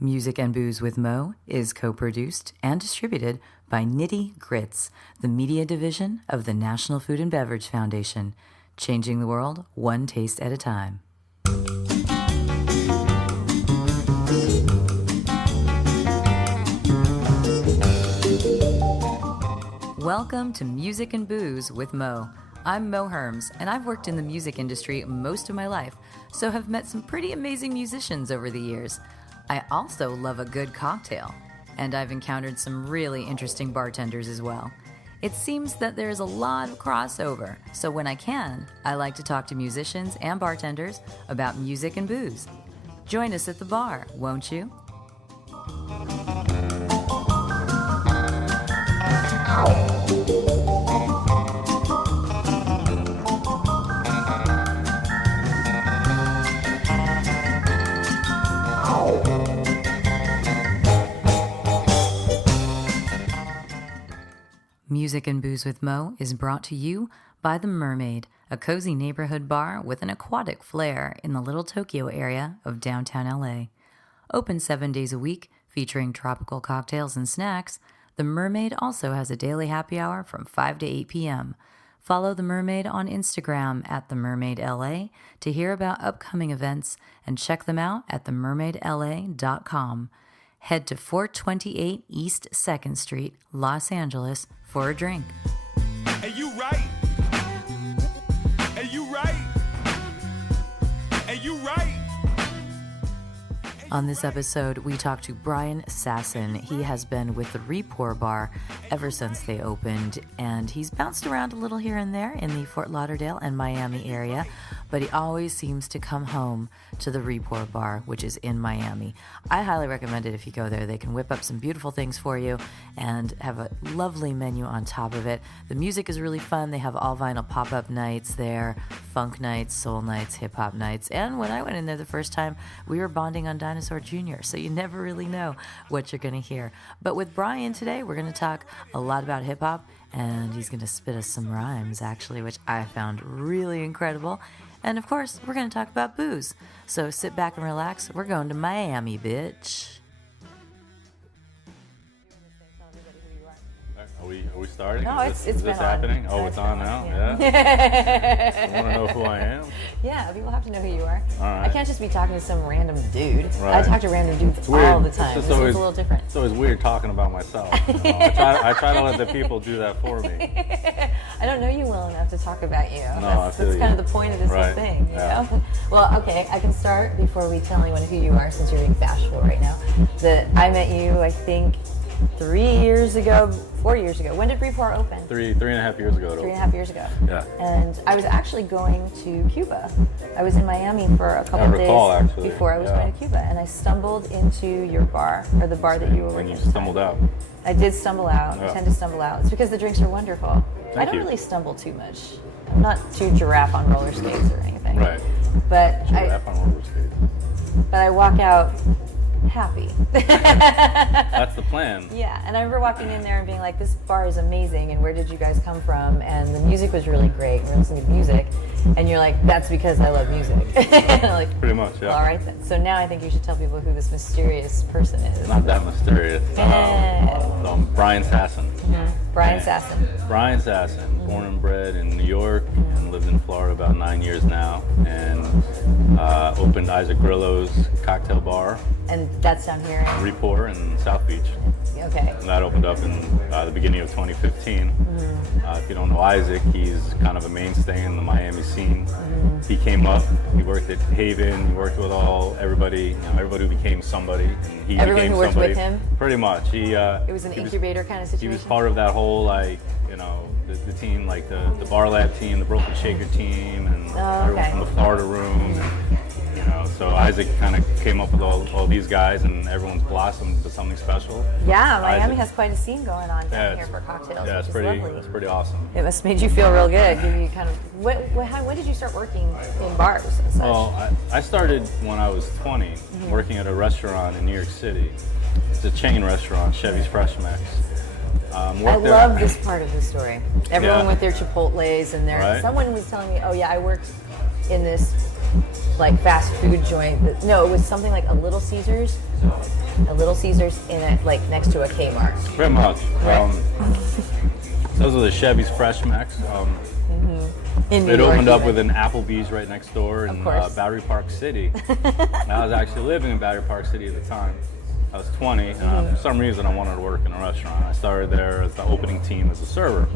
Music and Booze with Mo is co-produced and distributed by Nitty Grits, the media division of the National Food and Beverage Foundation, changing the world one taste at a time. Welcome to Music and Booze with Mo. I'm Mo Herms, and I've worked in the music industry most of my life, so have met some pretty amazing musicians over the years. I also love a good cocktail, and I've encountered some really interesting bartenders as well. It seems that there's a lot of crossover, so when I can, I like to talk to musicians and bartenders about music and booze. Join us at the bar, won't you? Music and Booze with Mo is brought to you by The Mermaid, a cozy neighborhood bar with an aquatic flair in the Little Tokyo area of downtown LA. Open 7 days a week, featuring tropical cocktails and snacks, The Mermaid also has a daily happy hour from 5 to 8 p.m. Follow The Mermaid on Instagram at TheMermaidLA to hear about upcoming events and check them out at themermaidla.com. Head to 428 East 2nd Street, Los Angeles for a drink. Hey, you right. Hey, you right. Hey, you right. On this episode, we talk to Brian Sassen. He has been with the Repour Bar ever since they opened, and he's bounced around a little here and there in the Fort Lauderdale and Miami area, but he always seems to come home to the Repour Bar, which is in Miami. I highly recommend it if you go there. They can whip up some beautiful things for you and have a lovely menu on top of it. The music is really fun. They have all vinyl pop-up nights there, funk nights, soul nights, hip-hop nights, and when I went in there the first time, we were bonding on Dinosaur Jr., so you never really know what you're going to hear. But with Brian today, we're going to talk a lot about hip-hop, and he's going to spit us some rhymes, actually, which I found really incredible. And of course, we're going to talk about booze. So sit back and relax. We're going to Miami, bitch. Are we starting? No, is it's this been happening? on. Oh, it's on now? Yeah. You want to know who I am? Yeah, people have to know who you are. All right. I can't just be talking to some random dude. Right. I talk to random dudes all the time. This is a little different. It's always weird talking about myself. You know? I try to let the people do that for me. I don't know you well enough to talk about you. No, that's kind of the point of this whole thing. You know? Well, okay, I can start before we tell anyone who you are, since you're being bashful right now. I met you, I think, 4 years ago. When did Repour open? Three and a half years ago. 3.5 years ago. Yeah. And I was actually going to Cuba. I was in Miami for a couple of days before I was going to Cuba, and I stumbled into your bar, or the bar that you were working at. And you stumbled out. I did stumble out. I tend to stumble out. It's because the drinks are wonderful. I don't you. really stumble too much. I'm not too giraffe on roller skates or anything. Right. But Giraffe on roller skates. I walk out happy. That's the plan. Yeah, and I remember walking in there and being like, this bar is amazing, and where did you guys come from? And the music was really great. We were listening to music, and you're like, that's because I love music. Like, pretty much, yeah. Well, all right then. So now I think you should tell people who this mysterious person is. Not that mysterious. Brian Sassen. Brian Sassen. Brian Sassen, born and bred in New York, and lived in Florida about 9 years now, and opened Isaac Grillo's cocktail bar. And that's down here in Repour in South Beach. Okay. And that opened up in the beginning of 2015. If you don't know Isaac, he's kind of a mainstay in the Miami scene. He came up, he worked at Haven, he worked with everybody who became somebody. And he Everyone became who worked somebody. with him? Pretty much. It was an incubator kind of situation? He was part of that whole, the team, like the Bar Lab team, the Broken Shaker team, and everyone from the Florida room. So Isaac kind of came up with all these guys, and everyone's blossomed to something special. Yeah, Miami has quite a scene going on down here for cocktails, yeah, which is lovely. It's pretty awesome. It must have made you feel real good. Give you kind of when did you start working in bars and such? Well, I started when I was 20, working at a restaurant in New York City. It's a chain restaurant, Chevy's Fresh Mix. I love this part of the story. Everyone with their Chipotles and their. Right. Someone was telling me, "Oh yeah, I worked in this like fast food joint. No, it was something like a Little Caesars. A Little Caesars in it, like next to a Kmart. Pretty much. Right. Those are the Chevy's Fresh Max. It opened up with an Applebee's right next door in Battery Park City. I was actually living in Battery Park City at the time. I was 20, and for some reason I wanted to work in a restaurant. I started there as the opening team as a server.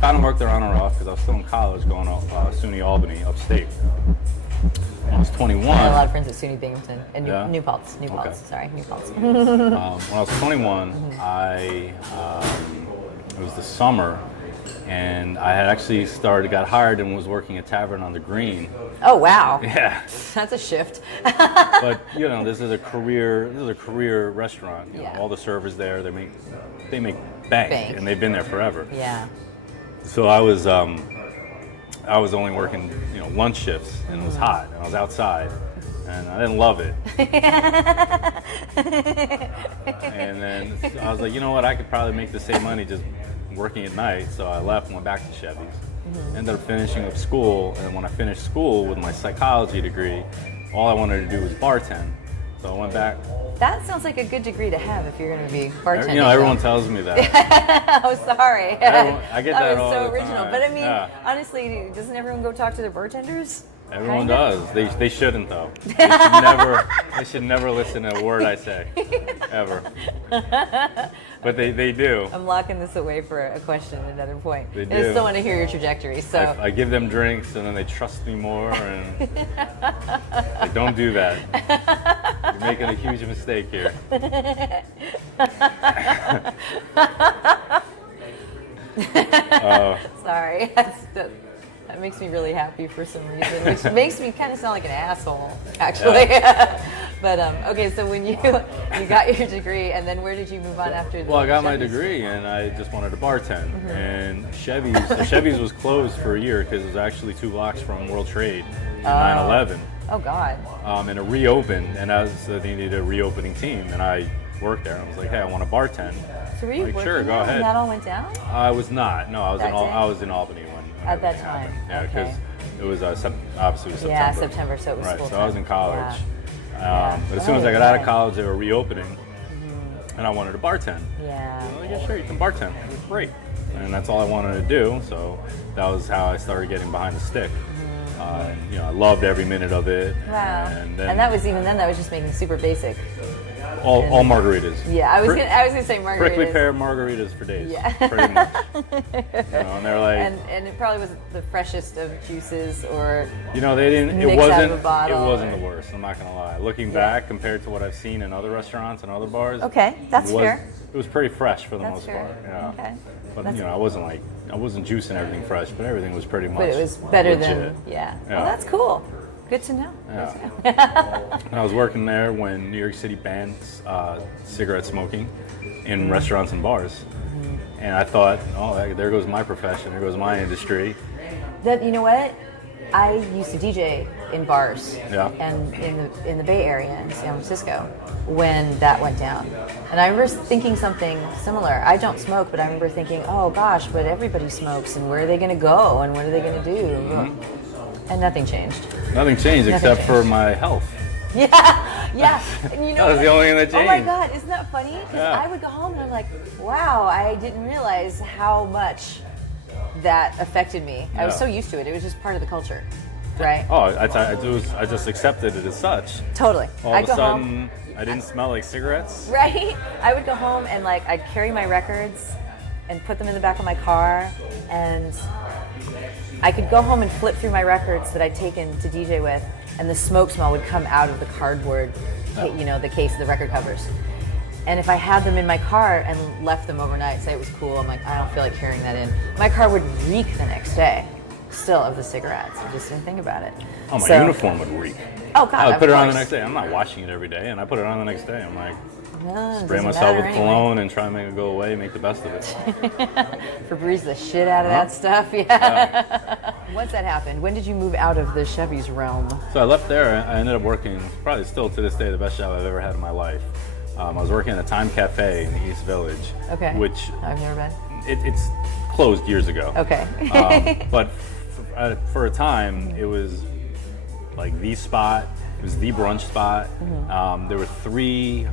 Kind of worked there on and off because I was still in college going to SUNY Albany, upstate. When I was 21. I had a lot of friends at SUNY Binghamton and New Paltz. New Paltz. When I was 21, it was the summer, and I had actually got hired and was working a tavern on the Green. Oh wow! Yeah, that's a shift. But this is a career restaurant. You know, all the servers there, they make bank, and they've been there forever. Yeah. So I was only working lunch shifts, and it was hot, and I was outside, and I didn't love it. And then I was like, you know what, I could probably make the same money just working at night. So I left and went back to Chevy's. Ended up finishing up school, and when I finished school with my psychology degree, all I wanted to do was bartend. So I went back. That sounds like a good degree to have if you're going to be bartending. Everyone tells me that. Oh, sorry. I get that was all so the original. time. But I mean, honestly, doesn't everyone go talk to their bartenders? Everyone does. They shouldn't though. They should never listen to a word I say, ever. But they do. I'm locking this away for a question at another point. They do. I still want to hear your trajectory. So I give them drinks, and then they trust me more, and they don't do that. You're making a huge mistake here. Sorry. That makes me really happy for some reason, which makes me kind of sound like an asshole, actually. Yeah. But okay, so when you got your degree, and then where did you move on after? Well, I got my degree, and I just wanted to bartend. And Chevy's was closed for a year because it was actually 2 blocks from World Trade in 9/11. Oh God. And it reopened, and they needed a reopening team, and I worked there. And I was like, hey, I want to bartend. So were you working sure, go there ahead. when that all went down? I was not. No, I was in Albany when at that everything time. happened. Yeah, okay. because it was obviously it was September. Yeah, September, so it was right. school So time. I was in college. Yeah. But as soon as I got out of college, they were reopening, and I wanted to bartend. Yeah. I was like, yeah, sure, you can bartend. It was great. And that's all I wanted to do. So that was how I started getting behind the stick. I loved every minute of it. Wow. And that was that was just making super basic. All margaritas. Yeah, I was gonna say margaritas. Prickly pear margaritas for days. Yeah. Pretty much. And they're like. And it probably wasn't the freshest of juices, or. They didn't. It mix out wasn't. of a bottle, It wasn't the worst. I'm not gonna lie. Looking back, compared to what I've seen in other restaurants and other bars. Okay, that's fair. It was pretty fresh for the That's most fair. part. Yeah. Okay. But I wasn't juicing everything fresh, but everything was pretty much. But it was better legit. than Well, that's cool. Good to know. Yeah. And I was working there when New York City banned cigarette smoking in restaurants and bars. And I thought, there goes my profession, there goes my industry. You know what? I used to DJ in bars and in the Bay Area in San Francisco when that went down. And I remember thinking something similar. I don't smoke, but I remember thinking, oh gosh, but everybody smokes, and where are they going to go, and what are they going to do? And nothing changed. Nothing changed except for my health. Yeah. And that was the only thing that changed. Oh my God, isn't that funny? Because I would go home and I'm like, wow, I didn't realize how much that affected me. I was so used to it. It was just part of the culture, right? Oh, I just accepted it as such. Totally. All of a sudden, I didn't smell like cigarettes. Right? I would go home and I'd carry my records and put them in the back of my car, and I could go home and flip through my records that I'd taken to DJ with, and the smoke smell would come out of the cardboard, the case, the record covers. And if I had them in my car and left them overnight, say it was cool, I'm like, I don't feel like carrying that in. My car would reek the next day, still, of the cigarettes. I just didn't think about it. Oh, my uniform would reek. Oh God, I would put it on the nenext day. I'm not washing it every day, and I put it on the next day. I'm like, spray myself with cologne and try to make it go away, make the best of it. Febreze the shit out of that stuff, yeah. Once that happened, when did you move out of the Chevy's realm? So I left there. I ended up working, probably still to this day, the best job I've ever had in my life. I was working at a Time Cafe in the East Village. Okay. Which I've never been. It's closed years ago. Okay. But for a time, it was like the spot. It was the brunch spot. There were 3,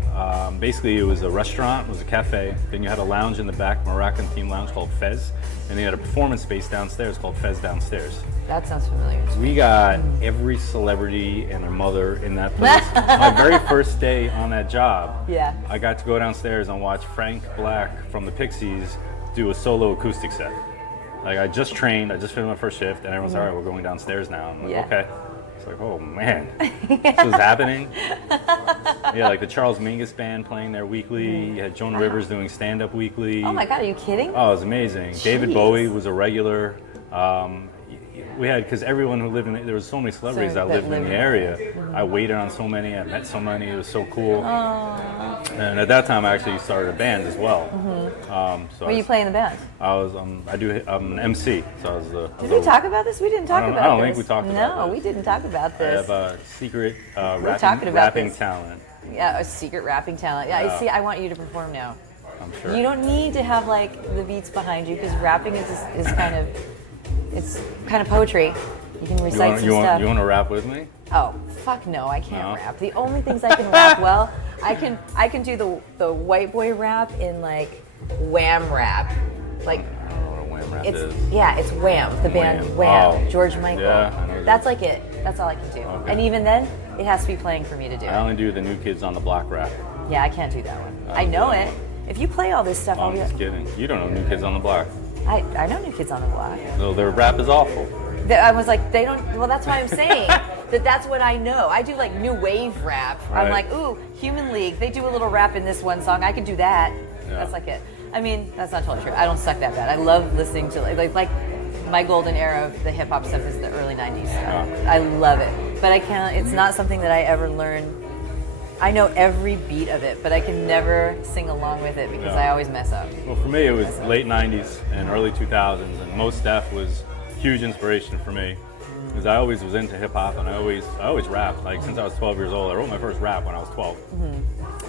basically it was a restaurant, it was a cafe, then you had a lounge in the back, Moroccan themed lounge called Fez, and then you had a performance space downstairs called Fez Downstairs. That sounds familiar. We got every celebrity and their mother in that place. My very first day on that job, Yeah. I got to go downstairs and watch Frank Black from the Pixies do a solo acoustic set. Like I just trained, I just finished my first shift, and everyone's all right, we're going downstairs now. I'm like, Yeah. okay. It's like, oh man, this was happening. Yeah, like the Charles Mingus Band playing there weekly. You had Joan Rivers doing stand-up weekly. Oh my God, are you kidding? Oh, it was amazing. David Jeez. Bowie was a regular. We had, because everyone who lived there was so many celebrities that lived in the area. I waited on so many, I met so many, it was so cool. Aww. And at that time I actually started a band as well. So Were you playing in the band? I was, I'm an MC, so I was the... Did we talk about this? We didn't talk about this. I don't think we talked about No, this. we didn't talk about I this. have a secret talking about rapping this. talent. Yeah, a secret rapping talent. Yeah, I see. I want you to perform now. I'm sure. You don't need to have like the beats behind you because rapping is kind of, it's kind of poetry. You can recite some stuff. You want to rap with me? Oh, fuck no, I can't No? rap. The only things I can rap well, I can do the white boy rap in like Wham rap. Like I don't know what a wham rap it's is. yeah, it's Wham, the band Wham, Oh. George Michael. Yeah, I know That's like it. That's all I can do. Okay. And even then, it has to be playing for me to do I it. only do the New Kids on the Block rap. Yeah, I can't do that one. I know it. If you play all this stuff, Oh, I'll I'm be just kidding. You don't know New Kids on the Block. I know New Kids on the Block. So their rap is awful. I was like, they don't. Well, that's why I'm saying that's what I know. I do like new wave rap. I'm Right. like, ooh, Human League. They do a little rap in this one song. I can do that. Yeah. That's like it. I mean, that's not totally true. I don't suck that bad. I love listening to like my golden era of the hip hop stuff is the early '90s stuff. Yeah. I love it, but I can't. It's not something that I ever learned. I know every beat of it, but I can never sing along with it because Yeah. I always mess up. Well, for me, it was late 90s and early 2000s, and Mos Def was huge inspiration for me because I always was into hip hop and I always rapped. Like since I was 12 years old, I wrote my first rap when I was 12,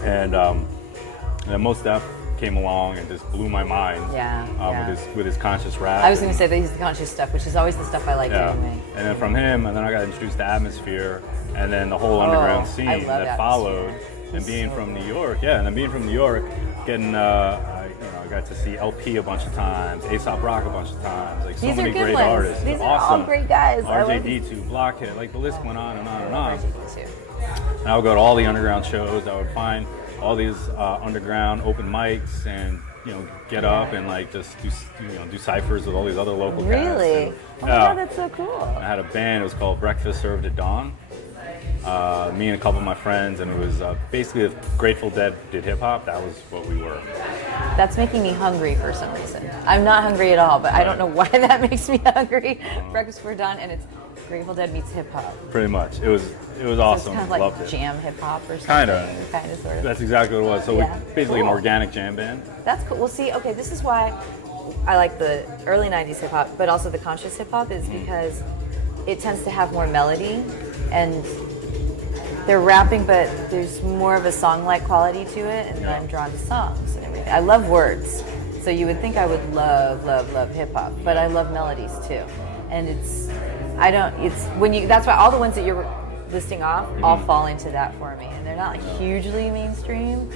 and then Mos Def came along and just blew my mind. Yeah. With his conscious rap. I was going to say that he's the conscious stuff, which is always the stuff I like anyway. And then from him, and then I got introduced to Atmosphere, and then the whole underground scene I love that Atmosphere. followed. And being from New York, getting I got to see LP a bunch of times, Aesop Rock a bunch of times, like so These are many good great ones. artists. These They're are awesome. all great guys. I love RJD2, Blockhead, like the list went on and on and on. RJD too. And I would go to all the underground shows. I would find all these underground open mics and get up and like just do ciphers with all these other local cats. Really? And, Oh my God, that's so cool. I had a band. It was called Breakfast Served at Dawn. Me and a couple of my friends, and it was basically if Grateful Dead did hip hop. That was what we were. That's making me hungry for some reason. I'm not hungry at all, but I don't know why that makes me hungry. Breakfast for Dawn, and it's Grateful Dead meets hip hop. Pretty much. It was So awesome. it's kind of Loved like it. jam hip hop or something. Kinda. Sort of. That's exactly what it was. So Yeah. we basically an Cool. organic jam band. That's cool. Well, see, okay, this is why I like the early 90s hip hop, but also the conscious hip hop is because it tends to have more melody and they're rapping, but there's more of a song-like quality to it, and I'm drawn to songs and everything. I love words, so you would think I would love hip hop, but I love melodies too. And that's why all the ones that you're listing off all fall into that for me, and they're not like hugely mainstream.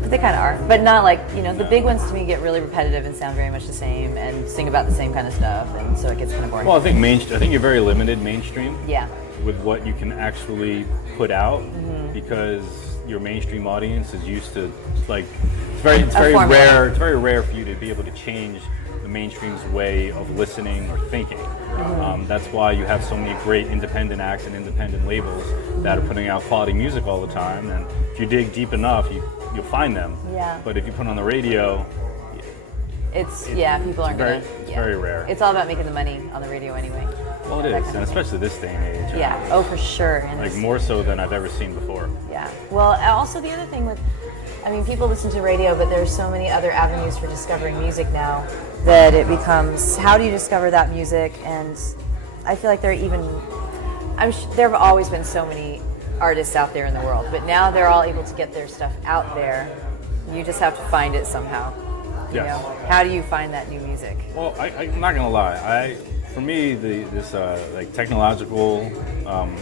But they kind of are, but not like, the big ones to me get really repetitive and sound very much the same and sing about the same kind of stuff, and so it gets kind of boring. Well, I think you're very limited mainstream. Yeah. With what you can actually put out because your mainstream audience is used to it's very formula. rare. It's very rare for you to be able to change the mainstream's way of listening or thinking. That's why you have so many great independent acts and independent labels that are putting out quality music all the time. And if you dig deep enough, you'll find them. Yeah. But if you put on the radio, people aren't very, gonna. it's very rare. It's all about making the money on the radio anyway. Well, it is, and especially this day and age. Yeah. Oh, for sure. And Like more so than I've ever seen before. Yeah. Well, also the other thing people listen to radio, but there's so many other avenues for discovering music now that it becomes, how do you discover that music? And I feel like there have always been so many artists out there in the world, but now they're all able to get their stuff out there. You just have to find it somehow. Yes. How do you find that new music? Well, I'm not gonna lie. I for me, this like technological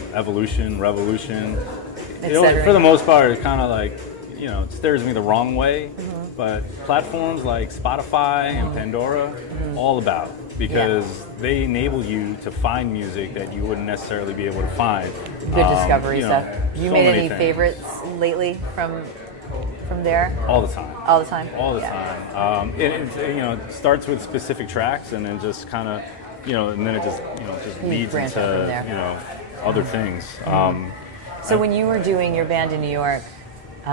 revolution, for the most part, it kind of like, it stares me the wrong way. But platforms like Spotify and Pandora, all about, because they enable you to find music that you wouldn't necessarily be able to find. Good discovery stuff. You so made many any things. favorites lately from there? All the time. All the time? All the time. It starts with specific tracks, and then just kind of, and then it just leads branch into, out from there. other things. So when you were doing your band in New York, New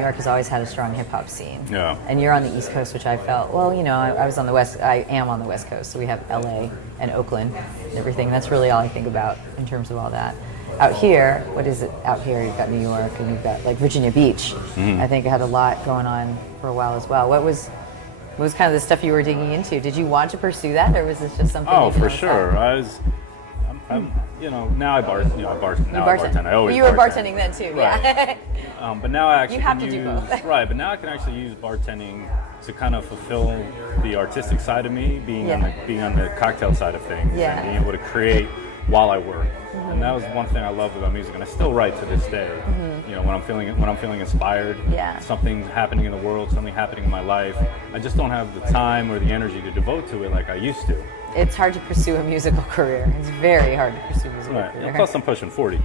York has always had a strong hip hop scene. Yeah. And you're on the East Coast, which I felt, I was on the West, I am on the West Coast, so we have LA and Oakland and everything. That's really all I think about in terms of all that. Out here, what is it out here? You've got New York and you've got like Virginia Beach. I think it had a lot going on for a while as well. What was kind of the stuff you were digging into? Did you want to pursue that, or was this just something? Oh, you did for on the sure. side? Now I bartend. I always you were bartend. bartending then too, Right. yeah. But now I actually You have can to do use, both. right. But now I can actually use bartending to kind of fulfill the artistic side of me, being on the cocktail side of things, Yeah. and being able to create while I work. And that was one thing I loved about music, and I still write to this day. When I'm feeling inspired, something happening in the world, something happening in my life, I just don't have the time or the energy to devote to it like I used to. It's hard to pursue a musical career. It's very hard to pursue a musical Right. career. And plus, I'm pushing 40.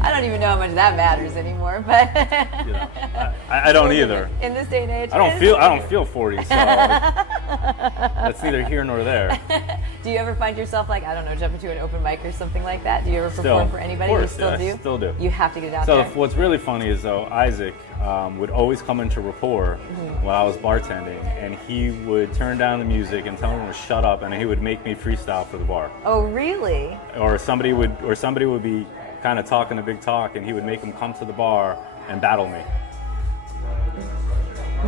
I don't even know how much that matters anymore, but I don't either. in this day and age. I don't feel 40, so that's neither here nor there. Do you ever find yourself like, I don't know, jumping to an open mic or something like that? Do you ever perform for anybody? Of course, You still do? I still do. You have to get it out So there. what's really funny is though, Isaac would always come into rapport while I was bartending, and he would turn down the music and tell me to shut up, and he would make me freestyle for the bar. Oh, really? Or somebody would be kind of talking a big talk, and he would make them come to the bar and battle me.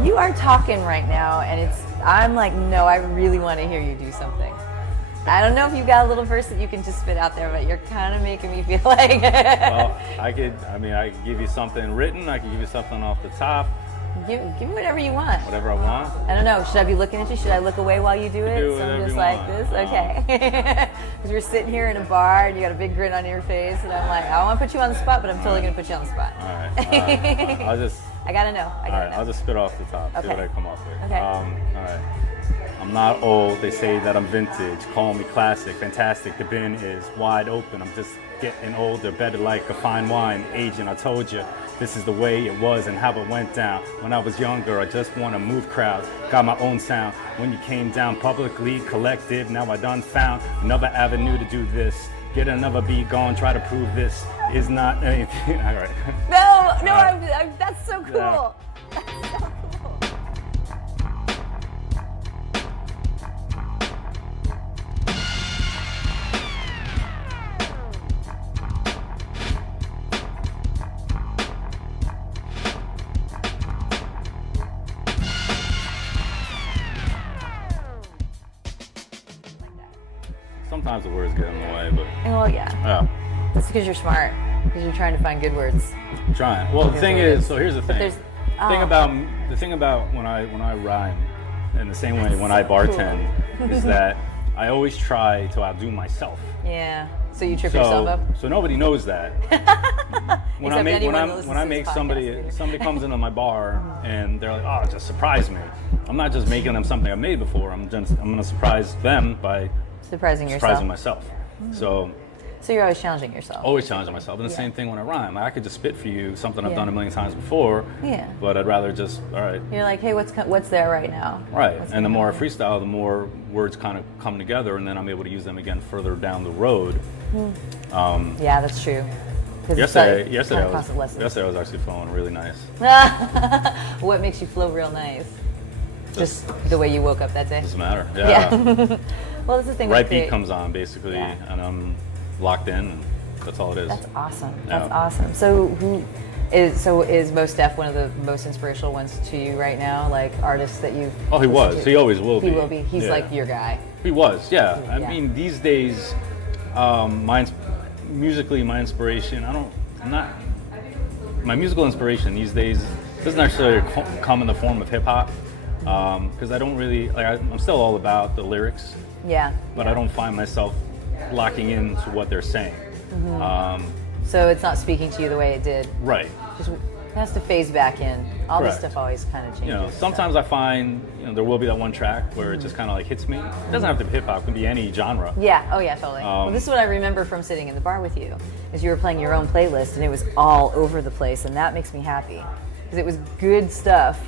You are talking right now, and I'm like, no, I really want to hear you do something. I don't know if you've got a little verse that you can just spit out there, but you're kind of making me feel like. Well, I could give you something written, I could give you something off the top, Give me whatever you want. whatever I want. I don't know. Should I be looking at you? Should I look away while you do it? Do So I'm whatever just you like want. this? Okay. Because we're sitting here in a bar and you got a big grin on your face, and I'm like, I don't want to put you on the spot, but I'm totally going to put you on the spot. All right. I'll just. I gotta know. All right, I'll just spit off the top. See Okay. what I come up with. Okay. All right. I'm not old. They say that I'm vintage. Call me classic, fantastic. The bin is wide open. I'm just getting older, better like a fine wine. Aging, I told you, this is the way it was and how it went down. When I was younger, I just want to move crowds. Got my own sound. When you came down publicly, collective. Now I done found another avenue to do this. Get another beat going. Try to prove this is not anything. All right. No, right. that's so cool. Yeah. That's so cool. Sometimes the words get in the way, but Well, yeah. That's because you're smart. Because you're trying to find good words. Trying. Well, the thing is, so here's the thing. there's- The thing about when I rhyme, in the same way when I bartend, is that I always try to outdo myself. Yeah. So you trip yourself up? So nobody knows that. when I Except make anyone that listens to this podcast. somebody comes into my bar and they're like, oh, just surprise me. I'm not just making them something I've made before. I'm gonna surprise them by Surprising yourself. surprising myself. So So you're always challenging yourself. always challenging myself. And the same thing when I rhyme. I could just spit for you something I've done a million times before. Yeah. But I'd rather just, all right. You're like, hey, what's there right now? Right. What's And the going more I on? freestyle, the more words kind of come together, and then I'm able to use them again further down the road. Yeah, that's true. 'Cause it's Yesterday, like yesterday, kind of constant lessons. yesterday I was actually flowing really nice. What makes you flow real nice? Just the way you woke up that day. Doesn't matter. Yeah. Well, that's the thing. Right with beat create- comes on basically, Yeah. and I'm locked in. And that's all it is. That's awesome. Yeah. That's awesome. So is Mos Def one of the most inspirational ones to you right now? Like artists that you've Oh, he listened was. to? He always will be. He will be. He's Yeah. like your guy. He was. Yeah. I Yeah. mean, these days, musically, my inspiration. My musical inspiration these days doesn't necessarily come in the form of hip hop, because I don't really like. I'm still all about the lyrics, Yeah. but I don't find myself locking into what they're saying. So it's not speaking to you the way it did. Right. Just it has to phase back in. All this Correct. stuff always kind of changes. You know, sometimes I find, you know, there will be that one track where it just kind of like hits me. It doesn't have to be hip hop; it can be any genre. Yeah. Oh yeah. Totally. Well, this is what I remember from sitting in the bar with you, is you were playing your own playlist and it was all over the place, and that makes me happy because it was good stuff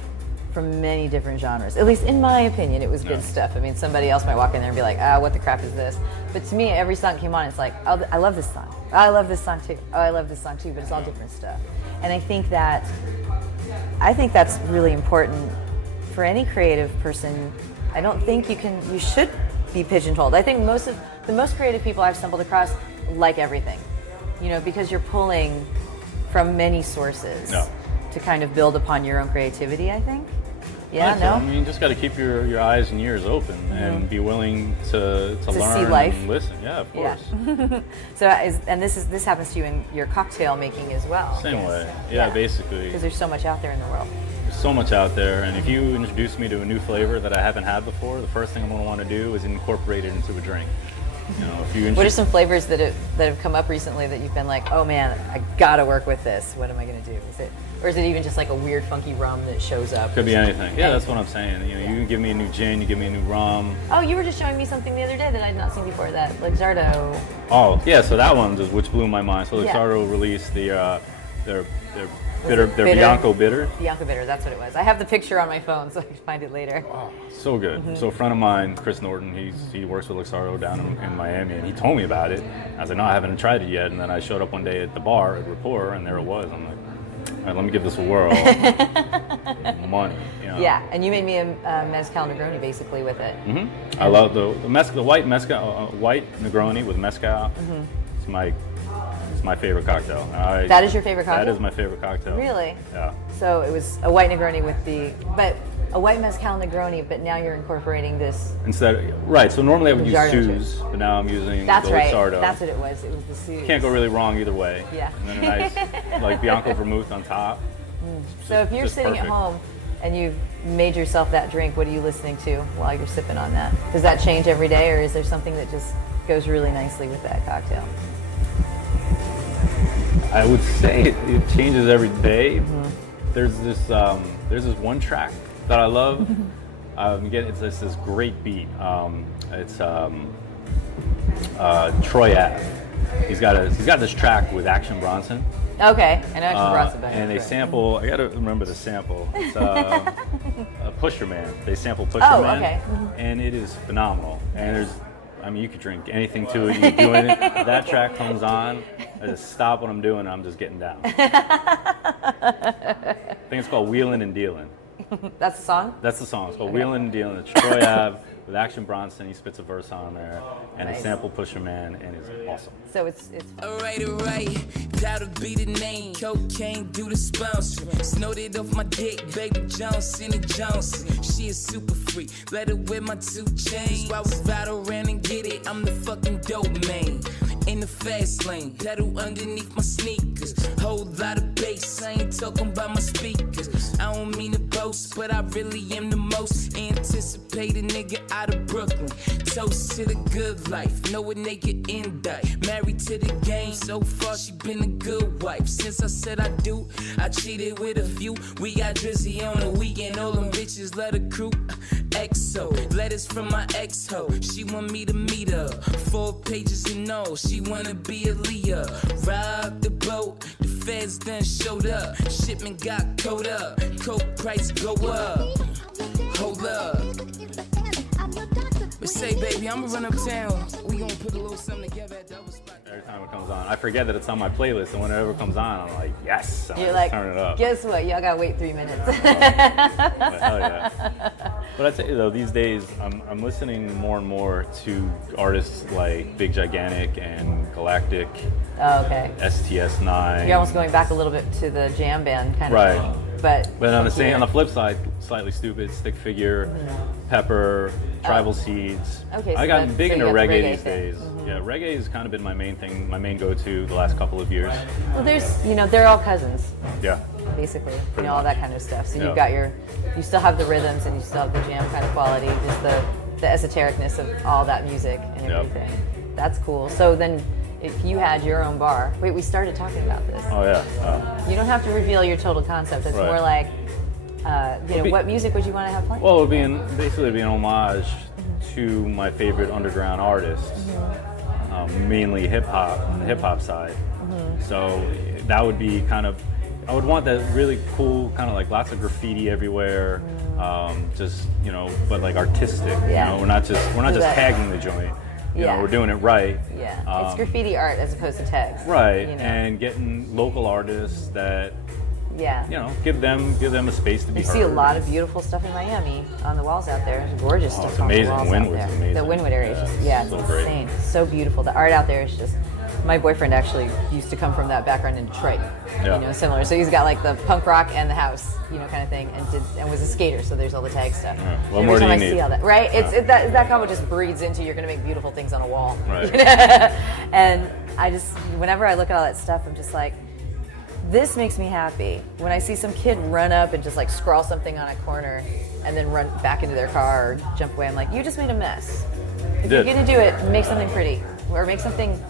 from many different genres. At least in my opinion, it was good stuff. I mean, somebody else might walk in there and be like, what the crap is this? But to me, every song came on, it's like, oh, I love this song. Oh, I love this song too. Oh, I love this song too. But it's all different stuff. And I think that's really important for any creative person. I don't think you should be pigeonholed. I think the most creative people I've stumbled across like everything, you know, because you're pulling from many sources to kind of build upon your own creativity, I think. Yeah, no? I mean, you just got to keep your eyes and ears open and be willing to learn see life. And listen. Yeah, of course. Yeah. So, this happens to you in your cocktail making as well. Same way. Yeah, basically. Because there's so much out there in the world. There's so much out there, and if you introduce me to a new flavor that I haven't had before, the first thing I'm going to want to do is incorporate it into a drink. You know, if you what are some flavors that have come up recently that you've been like, oh man, I gotta work with this? What am I gonna do? Or is it even just like a weird funky rum that shows up? Could be anything. Yeah, that's what I'm saying. You know, you can give me a new gin, you give me a new rum. Oh, you were just showing me something the other day that I'd not seen before. That Luxardo. Oh, yeah. So that one, which blew my mind. So Luxardo released their Bianco Bitter. Bianco Bitter, that's what it was. I have the picture on my phone, so I can find it later. Oh, so good. So a friend of mine, Chris Norton, he works with Luxardo down in Miami, and he told me about it. I was like, no, I haven't tried it yet. And then I showed up one day at the bar at Rapport, and there it was. I'm like, all right, let me give this a whirl. Money. You know? Yeah, and you made me a mezcal Negroni basically with it. I love the white mezcal, white Negroni with mezcal. It's my favorite cocktail. That is your favorite cocktail? That is my favorite cocktail. Really? Yeah. So it was a white Negroni but a white mezcal Negroni, but now you're incorporating this. Right. So normally I would use Suze, but now I'm using the Luxardo. That's what it was. It was the Suze. Can't go really wrong either way. Yeah. And then a nice like Bianco vermouth on top. So if you're sitting at home and you've made yourself that drink, what are you listening to while you're sipping on that? Does that change every day, or is there something that just goes really nicely with that cocktail? I would say it changes every day. There's this one track that I love. Again, it's this great beat. It's Troy Ave. He's got this track with Action Bronson. Okay, I know Action Bronson. And they sample. I gotta remember the sample. It's a Pusher Man. They sample Pusher Man. Okay. And it is phenomenal. And you could drink anything to it. You're doing it. That track comes on. I just stop what I'm doing. And I'm just getting down. I think it's called Wheelin' and Dealin'. That's the song? That's the song. It's called Wheelin' and Dealin'. It's Troy Ave with Action Bronson. He spits a verse on there, and a sample Pusher Man, and it's awesome. So it's alright. That'll be the name. Cocaine do the sponsor. Snorted off my dick, baby Johnson and Johnson. She is super free. Let her wear my 2 chains. While we ride around and get it, I'm the fucking dope man. In the fast lane, pedal underneath my sneakers. Whole lot of bass, I ain't talking about my speakers. I don't mean to boast, but I really am the most anticipated nigga out of Brooklyn. Toast to the good life, know a nigga indict. Married to the game, so far she been a good wife. Since I said I do, I cheated with a few. We got Drizzy on the weekend, all them bitches let her crew. XO, letters from my ex-ho. She want me to meet her. 4 pages and all, she wanna be a Leah. Rock the boat, the feds done showed up. Shipment got caught up, coke price go up. Hold up. But say, baby, I'ma run uptown. We gonna put a little something together at the other spot. Every time it comes on, I forget that it's on my playlist, and whenever it comes on, I'm like, yes. You're like, turn it up. Guess what? Y'all gotta wait 3 minutes. Hell yeah. But I'd say though, these days I'm listening more and more to artists like Big Gigantic and Galactic. Oh, okay. STS9. You're almost going back a little bit to the jam band kind of right. thing. But on the flip side, Slightly Stupid, Stick Figure, Pepper, Tribal Seeds. Okay, so I got big into reggae the these days. Yeah, reggae has kind of been my main thing, my main go-to the last couple of years. Well, they're all cousins. Yeah. Basically, Pretty all much. that kind of stuff. So Yeah. you still have the rhythms and you still have the jam kind of quality, just the the esotericness of all that music and everything. That's cool. So then, if you had your own bar, wait, we started talking about this. Oh yeah. You don't have to reveal your total concept. It's more like, what music would you want to have playing? Well, it would be basically an homage to my favorite underground artists, mainly hip hop on the hip hop side. So that would be kind of, I would want that really cool kind of like lots of graffiti everywhere, just but like artistic. We're not just tagging the joint. You know, we're doing it right. Yeah, it's graffiti art as opposed to tags. Right, and getting local artists that give them a space to be heard. You see a lot of beautiful stuff in Miami on the walls out there. There's gorgeous stuff on the walls out there. Amazing. The Wynwood area is just, it's insane. It's so beautiful. The art out there is just, my boyfriend actually used to come from that background in Detroit, similar. So he's got like the punk rock and the house, kind of thing, and was a skater. So there's all the tag stuff. Yeah. What more do you need? See all that, right? That combo just breeds into you're going to make beautiful things on a wall. Right. And whenever I look at all that stuff, I'm just like, this makes me happy. When I see some kid run up and just like scrawl something on a corner and then run back into their car or jump away, I'm like, you just made a mess. If you're going to do it, make something pretty or make something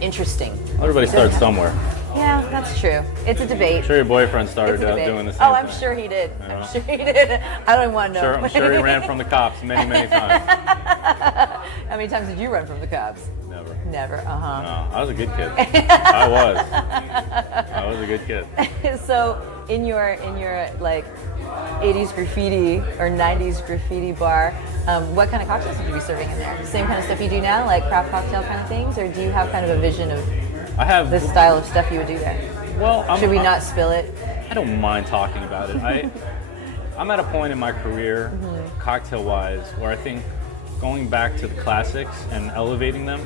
interesting. Everybody starts somewhere. Yeah, that's true. It's a debate. I'm sure your boyfriend started doing the same I'm thing. sure he did. I'm sure he did. I don't even want to know. I'm sure he ran from the cops many, many times. How many times did you run from the cops? Never. No, I was a good kid. I was a good kid. So in your like 80s graffiti or 90s graffiti bar, what kind of cocktails would you be serving in there? Same kind of stuff you do now, like craft cocktail kind of things, or do you have kind of a vision of the style of stuff you would do there? Well, should we not spill it? I don't mind talking about it. I'm at a point in my career, cocktail-wise, where I think going back to the classics and elevating them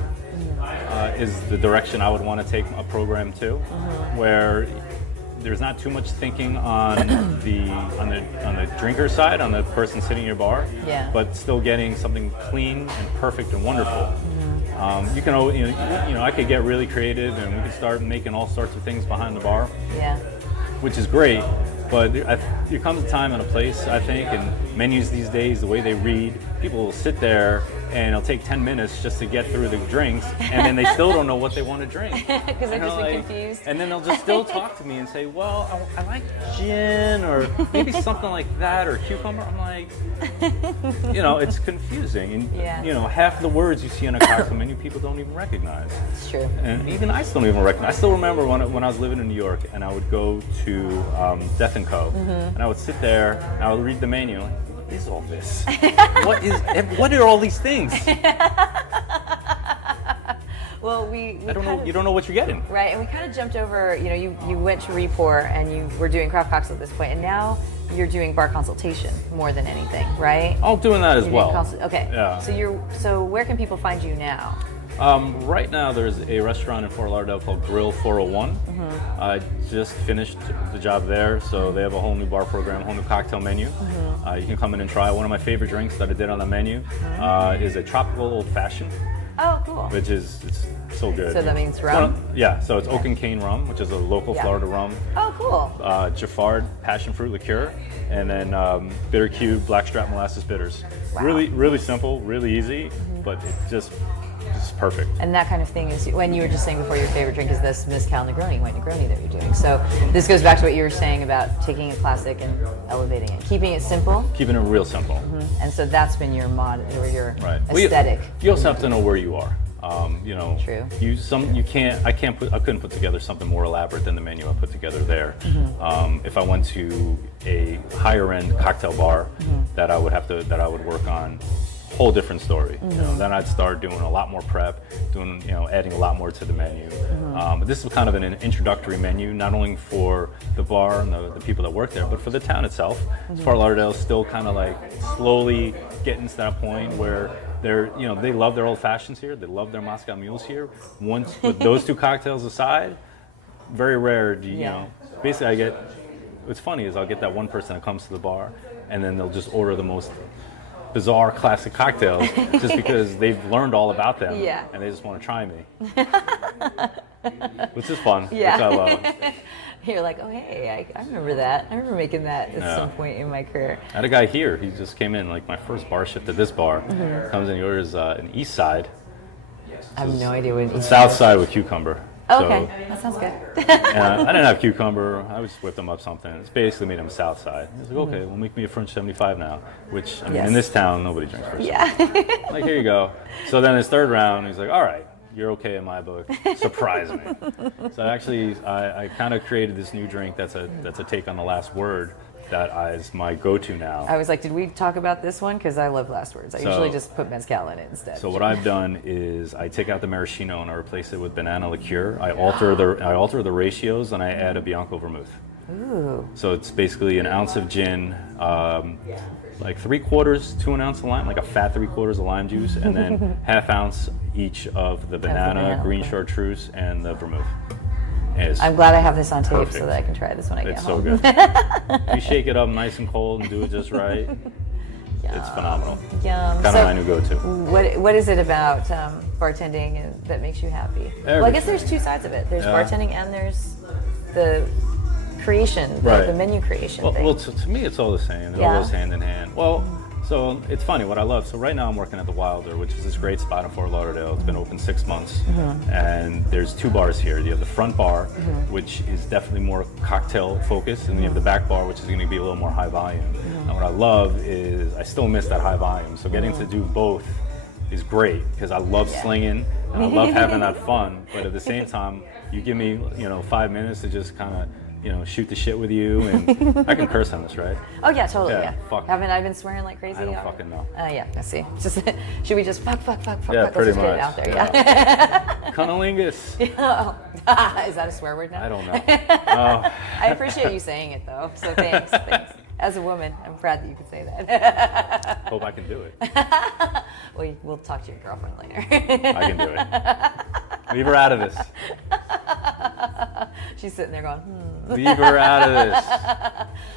is the direction I would want to take a program to, where there's not too much thinking on the drinker side, on the person sitting in your bar, but still getting something clean and perfect and wonderful. You can, I could get really creative and we could start making all sorts of things behind the bar, which is great. But there comes a time and a place, I think, and menus these days, the way they read, people will sit there and it'll take 10 minutes just to get through the drinks, and then they still don't know what they want to drink. Because they've just been confused. And then they'll just still talk to me and say, well, I like gin, or maybe something like that, or cucumber. I'm like, it's confusing. And, half the words you see on a cocktail menu, people don't even recognize. It's true. And even I still don't even recognize. I still remember when I was living in New York, and I would go to Death & Co., and I would sit there, and I would read the menu, like, what is all this? What are all these things? Well, you don't know what you're getting. Right, and we kind of jumped over, you went to Repour and you were doing craft cocktails at this point, and now you're doing bar consultation more than anything, right? I'm doing that as well. Okay. Yeah. So where can people find you now? Right now, there's a restaurant in Fort Lauderdale called Grill 401. I just finished the job there, so they have a whole new bar program, a whole new cocktail menu. You can come in and try. One of my favorite drinks that I did on the menu is a tropical old fashioned. Oh, cool. Which is so good. So that means rum? So it's Oak and Cane rum, which is a local Florida rum. Oh, cool. Jaffard passion fruit liqueur, and then bitter cube blackstrap molasses bitters. Wow. Really, really simple, really easy, but it's just perfect. And that kind of thing is, when you were just saying before, your favorite drink is this Mezcal Negroni, white Negroni that you're doing. So this goes back to what you were saying about taking a classic and elevating it, keeping it simple. Keeping it real simple. And so that's been your mod or your Well, aesthetic. you also have to know where you are. True. I couldn't put together something more elaborate than the menu I put together there. If I went to a higher end cocktail bar, that I would work on. Whole different story. Then I'd start doing a lot more prep, adding a lot more to the menu. But this is kind of an introductory menu, not only for the bar and the people that work there, but for the town itself. Fort Lauderdale is still kind of like slowly getting to that point where they love their old fashions here. They love their Moscow mules here. Once with those two cocktails aside, very rare do basically what's funny is I'll get that one person that comes to the bar and then they'll just order the most bizarre classic cocktails just because they've learned all about them and they just want to try me. Which is fun, which I love. You're like, oh hey, I remember that. I remember making that at some point in my career. I had a guy here. He just came in, like my first bar shift at this bar. Comes in, he orders an East Side. I have no idea what. South Side with cucumber. Oh, okay, that sounds good. I didn't have cucumber. I just whipped him up something. It's basically made him South Side. He's like, okay, well, make me a French 75 now. Which, I mean, in this town, nobody drinks French 75. Like, here you go. So then his third round, he's like, all right, you're okay in my book. Surprise me. So actually, I kind of created this new drink that's a take on the last word. That is my go-to now. I was like, did we talk about this one? Because I love last words. I usually just put mezcal in it instead. So what I've done is I take out the maraschino and I replace it with banana liqueur. I alter the ratios and I add a Bianco vermouth. Ooh. So it's basically an ounce of gin, like 3/4 to an ounce of lime, like a fat 3/4 of lime juice, and then half ounce each of the banana, green chartreuse, and the vermouth. I'm glad I have this on tape perfect. So that I can try this when I get home. It's so good. If you shake it up nice and cold and do it just right, it's phenomenal. Yum. Kind of my new go-to. What is it about bartending that makes you happy? Well, I guess there's two sides of it. There's bartending and there's the creation, the menu creation thing. Well, to me, it's all the same. It all goes hand in hand. Well, so it's funny what I love. So right now I'm working at the Wilder, which is this great spot in Fort Lauderdale. It's been open 6 months, and there's 2 bars here. You have the front bar, which is definitely more cocktail focused, and then you have the back bar, which is going to be a little more high volume. And what I love is I still miss that high volume. So getting to do both is great because I love slinging and I love having that fun. But at the same time, you give me 5 minutes to just kind of shoot the shit with you, and I can curse on this, right? Oh yeah, totally. Yeah. Fuck. Haven't I been swearing like crazy? I don't fucking know. Yeah, I see. Just should we just fuck? Yeah, pretty Let's just much. get it out there. Yeah. Cunnilingus. Is that a swear word now? I don't know. I appreciate you saying it though. So thanks. As a woman, I'm proud that you could say that. Hope I can do it. Well, we'll talk to your girlfriend later. I can do it. Leave her out of this. She's sitting there going, Leave her out of this.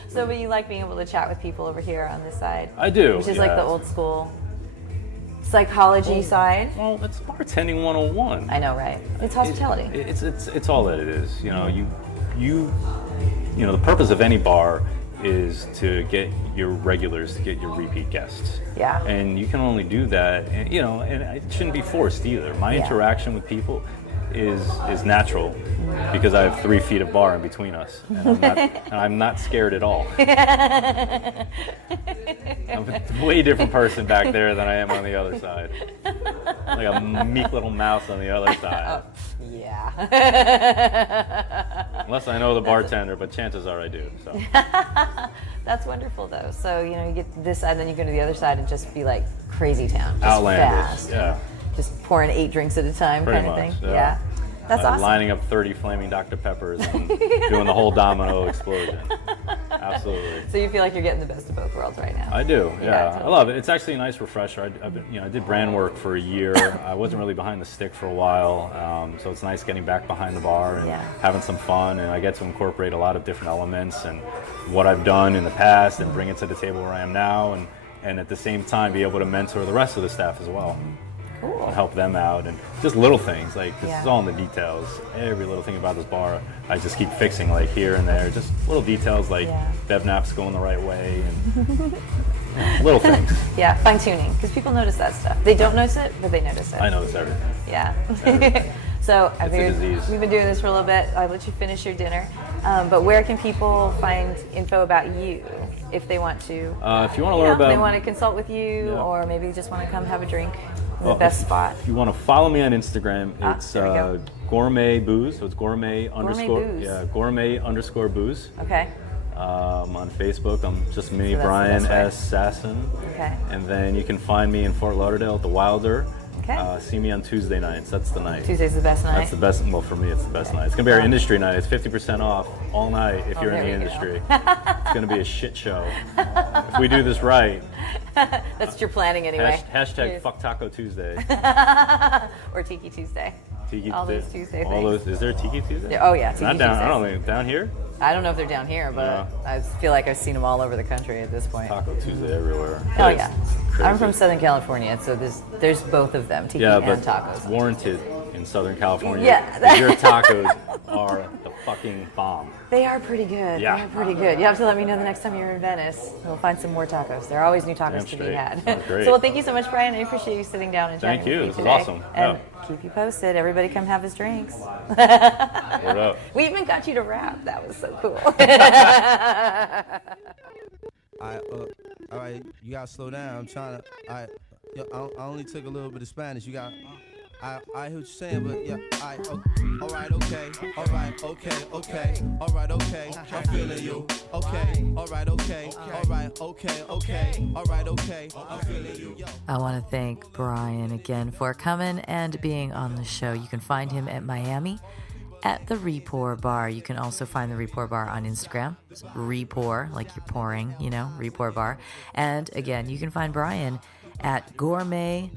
So, but you like being able to chat with people over here on this side? I do. Which is like the old school psychology side. Well, it's bartending 101. I know, right? It's hospitality. It's all that it is. The purpose of any bar is to get your regulars, to get your repeat guests. Yeah. And you can only do that, and it shouldn't be forced either. My interaction with people is natural because I have 3 feet of bar in between us, and I'm not scared at all. I'm a way different person back there than I am on the other side. Like a meek little mouse on the other side. Yeah. Unless I know the bartender, but chances are I do. So. That's wonderful though. So you get this side, then you go to the other side and just be like crazy town, just outlandish, fast, yeah. Just pouring 8 drinks at a time, Pretty kind of much, thing. yeah. That's awesome. Lining up 30 flaming Dr. Peppers and doing the whole domino explosion. Absolutely. So you feel like you're getting the best of both worlds right now. I do, yeah. Totally. I love it. It's actually a nice refresher. I did brand work for a year. I wasn't really behind the stick for a while, so it's nice getting back behind the bar and having some fun. And I get to incorporate a lot of different elements and what I've done in the past and bring it to the table where I am now, and at the same time be able to mentor the rest of the staff as well. Cool. And help them out, and just little things like this is all in the details. Every little thing about this bar, I just keep fixing, like here and there, just little details like bev naps going the right way, and little things. Yeah, fine tuning, because people notice that stuff. They don't notice it, but they notice it. I notice everything. Yeah. Everything. So I figured a disease. we've been doing this for a little bit. I'll let you finish your dinner. But where can people find info about you if they want to? If you want to learn about, they want to consult with you, or maybe just want to come have a drink. The best spot. If you want to follow me on Instagram, it's gourmet booze. So it's gourmet underscore booze. Okay. On Facebook, I'm just me, So Brian S. Sassen. Okay. And then you can find me in Fort Lauderdale at the Wilder. Okay. See me on Tuesday nights. That's the night. Tuesday's the best night. That's the best. Well, for me, it's the best night. It's gonna be our industry night. It's 50% off all night if you're in the industry. It's gonna be a shit show. If we do this right. That's what you're planning anyway. Hashtag Fuck Taco Tuesday. Or Tiki Tuesday. Tiki all those Tuesday all things. Is there a Tiki Tuesday? Yeah, oh yeah, Tiki Not down. Tuesdays. I don't think down here. I don't know if they're down here, but I feel like I've seen them all over the country at this point. Taco Tuesday everywhere. Oh yeah. Crazy. I'm from Southern California, so there's both of them, Tiki and tacos. Warranted in Southern California. Yeah. 'Cause your tacos are the fucking bomb. They are pretty good. Yeah. They are pretty good. You have to let me know the next time you're in Venice. We'll find some more tacos. There are always new tacos to be had. That's great. So, well, thank you so much, Brian. I appreciate you sitting down and chatting Thank you. with me This is today. awesome. And Yeah. keep you posted. Everybody come have his drinks. What up? We even got you to rap. That was so cool. All right, you gotta slow down. I'm trying to. I only took a little bit of Spanish. You got. I hear what you're saying, but yeah. All right, okay. All right, okay. All right, okay. I'm feeling you. Okay. All right, okay. All right, okay. All right, okay. I'm feeling you. Yo. I want to thank Brian again for coming and being on the show. You can find him at Miami at the Repour Bar. You can also find the Repour Bar on Instagram. It's Repour, like you're pouring, Repour Bar. And again, you can find Brian at gourmet_booze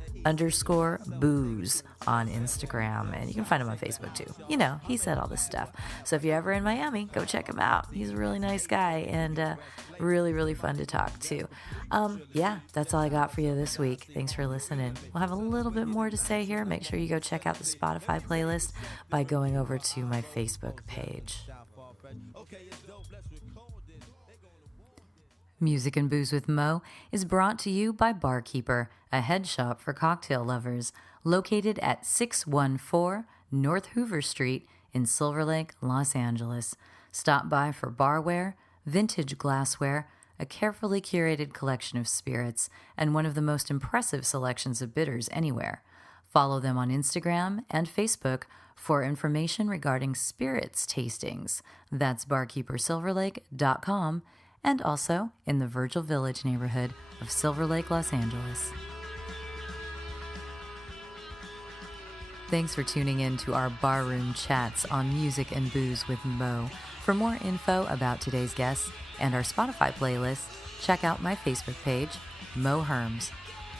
on Instagram. And you can find him on Facebook too. He said all this stuff. So if you're ever in Miami, go check him out. He's a really nice guy and really, really fun to talk to. Yeah, that's all I got for you this week. Thanks for listening. We'll have a little bit more to say here. Make sure you go check out the Spotify playlist by going over to my Facebook page. Music and Booze with Mo is brought to you by Barkeeper, a head shop for cocktail lovers, located at 614 North Hoover Street in Silver Lake, Los Angeles. Stop by for barware, vintage glassware, a carefully curated collection of spirits, and one of the most impressive selections of bitters anywhere. Follow them on Instagram and Facebook for information regarding spirits tastings. That's barkeepersilverlake.com, and also in the Virgil Village neighborhood of Silver Lake, Los Angeles. Thanks for tuning in to our barroom chats on Music and Booze with Mo. For more info about today's guests and our Spotify playlist, check out my Facebook page, Mo Herms.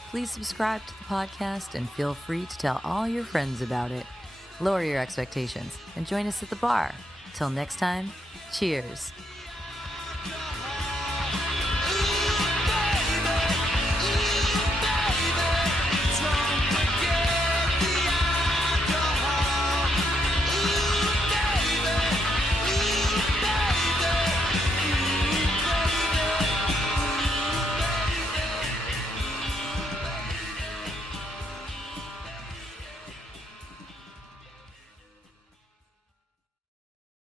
Please subscribe to the podcast and feel free to tell all your friends about it. Lower your expectations and join us at the bar. Till next time, cheers.